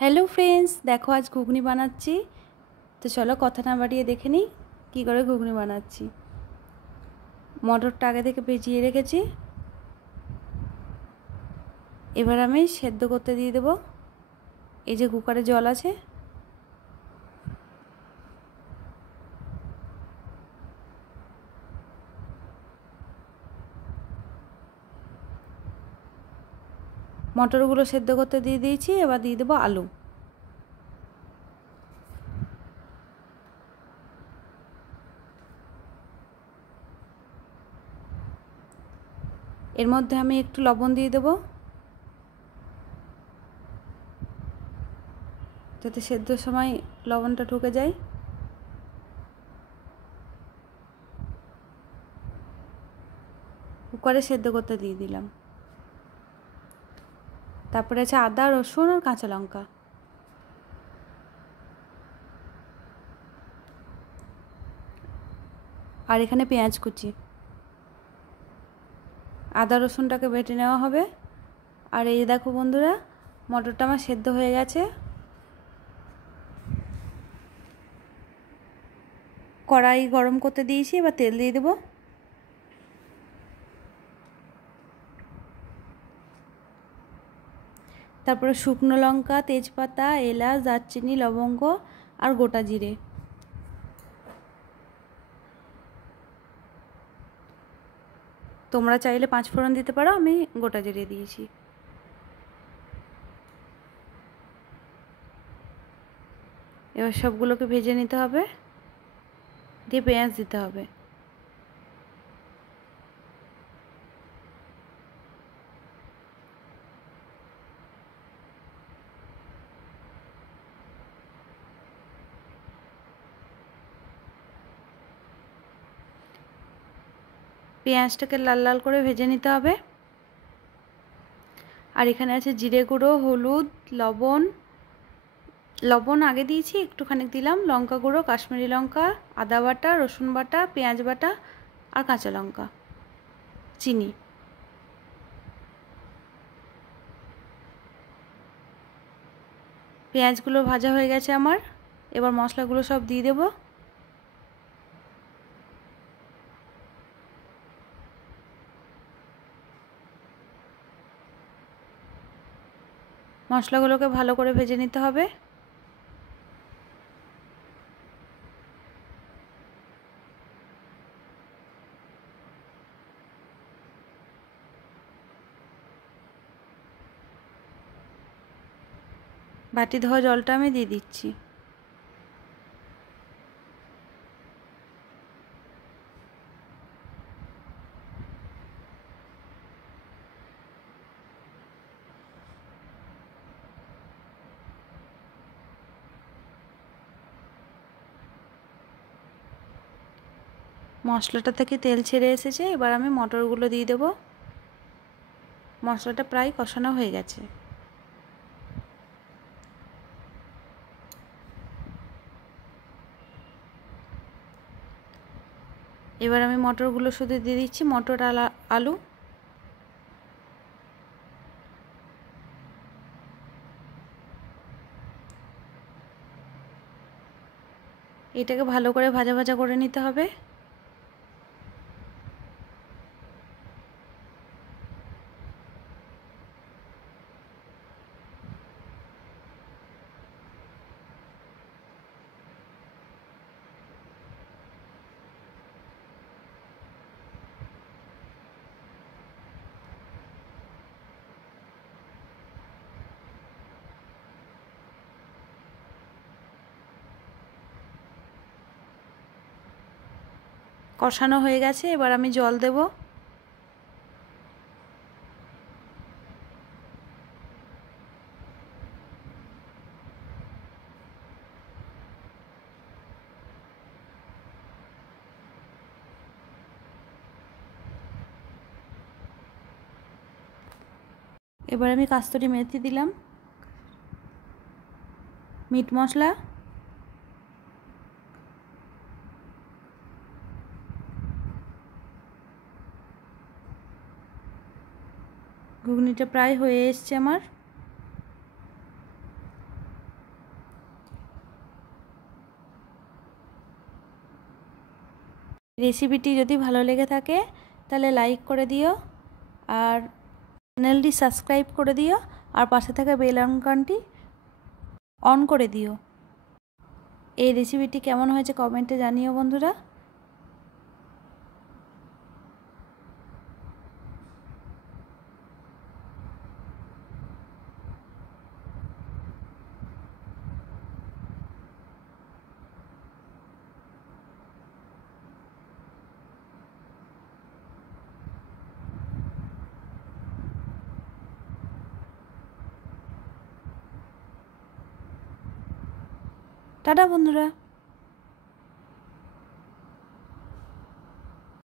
Hello friends, দেখো আজ ঘুগনি বানাচ্ছি। তো চলো কথা না বাড়িয়ে দেখে নিই কী করে ঘুগনি বানাচ্ছি। মটরটা আগে থেকে ভিজিয়ে রেখেছি, এবার আমি সেদ্ধ করতে দিয়ে দেবো। এই যে কুকারে জল আছে, মটরগুলো সেদ্ধ করতে দিয়ে দিয়েছি। এবার দিয়ে দেবো আলু। এর মধ্যে আমি একটু লবণ দিয়ে দেবো যাতে সেদ্ধর সময় লবণটা ঢুকে যায়। কুকারে সেদ্ধ করতে দিয়ে দিলাম। তারপরে আছে আদা, রসুন আর কাঁচা লঙ্কা। আর এখানে পেঁয়াজ কুচি। আদা রসুনটাকে বেটে নেওয়া হবে। আর এই দেখো বন্ধুরা, মটরটা আমার সেদ্ধ হয়ে গেছে। কড়াই গরম করতে দিয়েছি, এবার তেল দিয়ে দেবো। তারপরে শুকনো লঙ্কা, তেজপাতা, এলাচ, দারচিনি, লবঙ্গ আর গোটা জিরে। তোমরা চাইলে 5 ফোড়ন দিতে পারো, আমি গোটা জিরে দিয়েছি। এবার সবগুলোকে ভেজে নিতে হবে, দিয়ে পেঁয়াজ দিতে হবে। পেঁয়াজটাকে লাল লাল করে ভেজে নিতে হবে। আর এখানে আছে জিরে গুঁড়ো, হলুদ, লবণ আগে দিয়েছি, একটুখানি দিলাম, লঙ্কা গুঁড়ো, কাশ্মীরি লঙ্কা, আদা বাটা, রসুন বাটা, পেঁয়াজ বাটা আর কাঁচা লঙ্কা, চিনি। পেঁয়াজগুলো ভাজা হয়ে গেছে আমার। এবার মশলাগুলো সব দিয়ে দেবো। মশলাগুলোকে ভালো করে ভেজে নিতে হবে। বাটি ধোয়া জলটা আমি দিয়ে দিচ্ছি। মশলাটা থেকে তেল ছেড়ে এসেছে, এবার আমি মটরগুলো দিয়ে দেবো। মশলাটা প্রায় কষানো হয়ে গেছে। এবার আমি মটরগুলো শুধু দিয়ে দিচ্ছি, মটর আলু। এটাকে ভালো করে ভাজা ভাজা করে নিতে হবে। কষানো হয়ে গেছে, এবার আমি জল দেব। এবার আমি কাস্তুরি মেথি দিলাম, মিট মশলা, ঘুগনিটা প্রায় হয়ে এসছে আমার। রেসিপিটি যদি ভালো লেগে থাকে তাহলে লাইক করে দিও, আর চ্যানেলটি সাবস্ক্রাইব করে দিও, আর পাশে থাকা বেল আইকনটি অন করে দিও। এই রেসিপিটি কেমন হয়েছে কমেন্টে জানিও বন্ধুরা। টাটা বন্ধুরা।